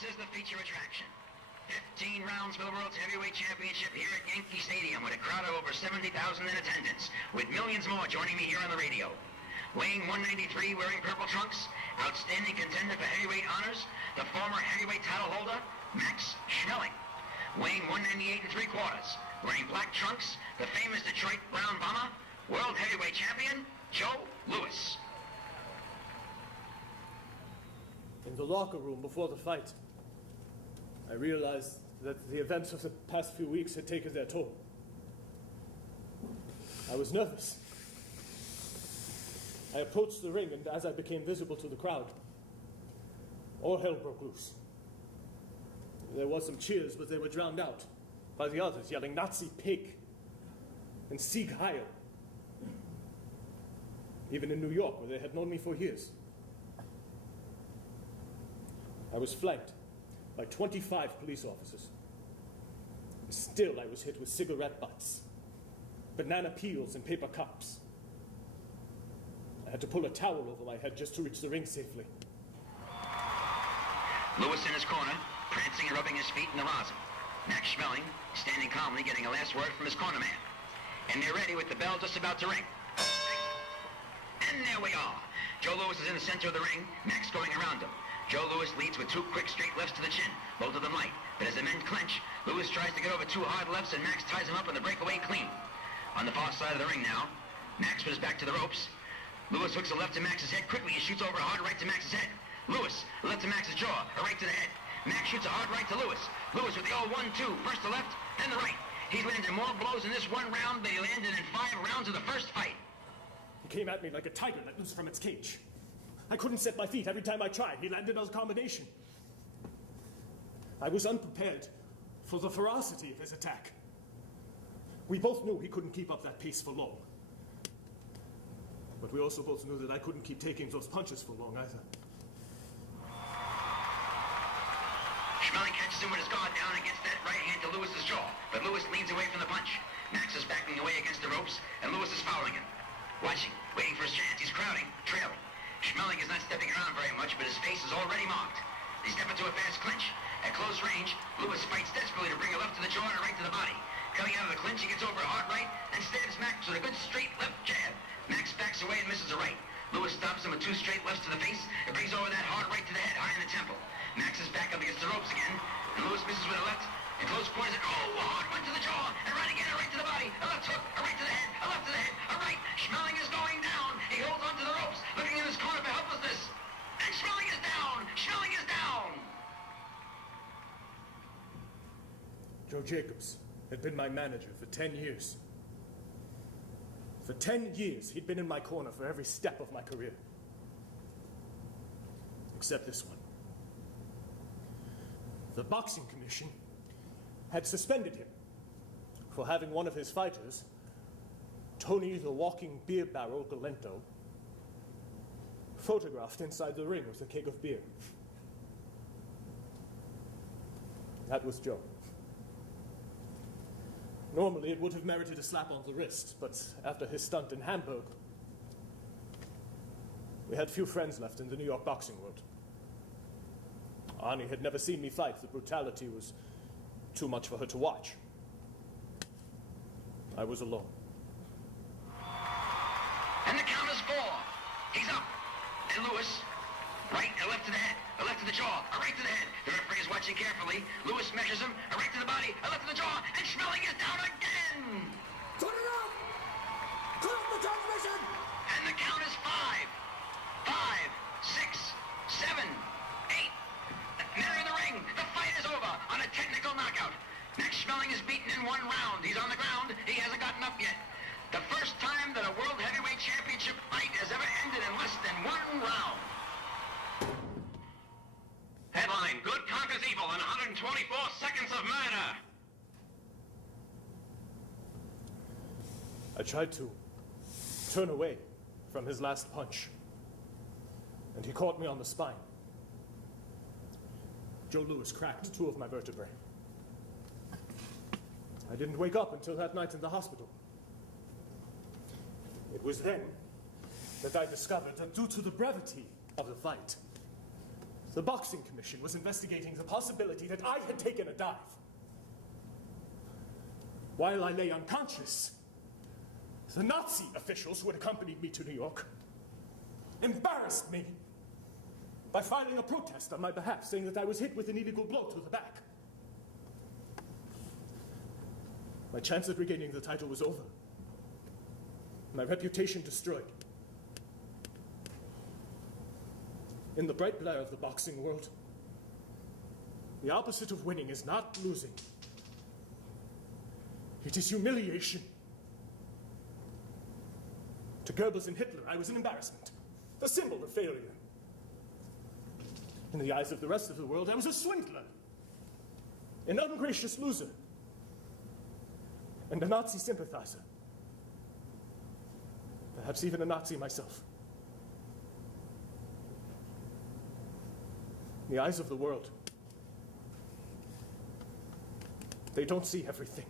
This is the feature attraction. 15 rounds for the World's Heavyweight Championship here at Yankee Stadium with a crowd of over 70,000 in attendance, with millions more joining me here on the radio. Weighing 193, wearing purple trunks, outstanding contender for heavyweight honors, the former heavyweight title holder, Max Schmeling. Weighing 198 3/4, wearing black trunks, the famous Detroit Brown Bomber, World Heavyweight Champion, Joe Louis. In the locker room before the fight, I realized that the events of the past few weeks had taken their toll. I was nervous. I approached the ring, and as I became visible to the crowd, all hell broke loose. There was some cheers, but they were drowned out by the others yelling "Nazi pig" and "Sieg Heil." Even in New York, where they had known me for years. I was flanked by 25 police officers. And still I was hit with cigarette butts, banana peels, and paper cups. I had to pull a towel over my head just to reach the ring safely. Louis in his corner, prancing and rubbing his feet in the rosin. Max Schmeling standing calmly, getting a last word from his corner man. And they're ready with the bell just about to ring. And there we are. Joe Louis is in the center of the ring, Max going around him. Joe Louis leads with 2 quick straight lefts to the chin, both of them light. But as the men clinch, Louis tries to get over 2 hard lefts, and Max ties him up in the breakaway clean. On the far side of the ring now, Max put his back to the ropes. Louis hooks a left to Max's head quickly and shoots over a hard right to Max's head. Louis, a left to Max's jaw, a right to the head. Max shoots a hard right to Louis. Louis with the old 1-2, first the left, then the right. He's landed more blows in this one round than he landed in 5 rounds of the first fight. He came at me like a tiger let loose from its cage. I couldn't set my feet every time I tried. He landed on a combination. I was unprepared for the ferocity of his attack. We both knew he couldn't keep up that pace for long. But we also both knew that I couldn't keep taking those punches for long either. Schmeling catches him with his guard down and gets that right hand to Louis's jaw, but Louis leans away from the punch. Max is backing away against the ropes, and Louis is following him. Watching, waiting for his chance. He's crowding, trailing. Schmeling is not stepping around very much, but his face is already marked. They step into a fast clinch. At close range, Louis fights desperately to bring a left to the jaw and a right to the body. Coming out of the clinch, he gets over a hard right and stabs Max with a good straight left jab. Max backs away and misses a right. Louis stops him with 2 straight lefts to the face and brings over that hard right to the head, high in the temple. Max is back up against the ropes again, and Louis misses with a left. In close quarters, a hard right to the jaw, and right again, a right to the body, a left hook, a right to the head, a left to the head, a right. Schmeling is going down. He holds onto the ropes, looking in his corner for helplessness. And Schmeling is down. Schmeling is down. Joe Jacobs had been my manager for 10 years. For 10 years, he'd been in my corner for every step of my career. Except this one. The Boxing Commission had suspended him for having one of his fighters, Tony the Walking Beer Barrel Galento, photographed inside the ring with a keg of beer. That was Joe. Normally, it would have merited a slap on the wrist, but after his stunt in Hamburg, we had few friends left in the New York boxing world. Arnie had never seen me fight. The brutality was too much for her to watch. I was alone. And the count is 4. He's up. And Louis, right, a left to the head, a left to the jaw, a right to the head. The referee is watching carefully. Louis measures him, a right to the body, a left to the jaw, and Schmeling is down again. Turn it off! Turn off the transmission! And the count is 5. 5, 6, 7, 8. They're in the ring. The fight is over on a technical knockout. Max Schmeling is beaten in 1 round. He's on the ground. He hasn't gotten up yet. The first time that a World Heavyweight Championship fight has ever ended in less than 1 round. Headline, Good Conquers Evil in 124 Seconds of Murder. I tried to turn away from his last punch, and he caught me on the spine. Joe Louis cracked 2 of my vertebrae. I didn't wake up until that night in the hospital. It was then that I discovered that due to the brevity of the fight, The Boxing Commission was investigating the possibility that I had taken a dive. While I lay unconscious, the Nazi officials who had accompanied me to New York embarrassed me by filing a protest on my behalf, saying that I was hit with an illegal blow to the back. My chance at regaining the title was over. My reputation destroyed. In the bright glare of the boxing world, the opposite of winning is not losing. It is humiliation. To Goebbels and Hitler, I was an embarrassment, a symbol of failure. In the eyes of the rest of the world, I was a swindler, an ungracious loser, and a Nazi sympathizer. Perhaps even a Nazi myself. In the eyes of the world, they don't see everything.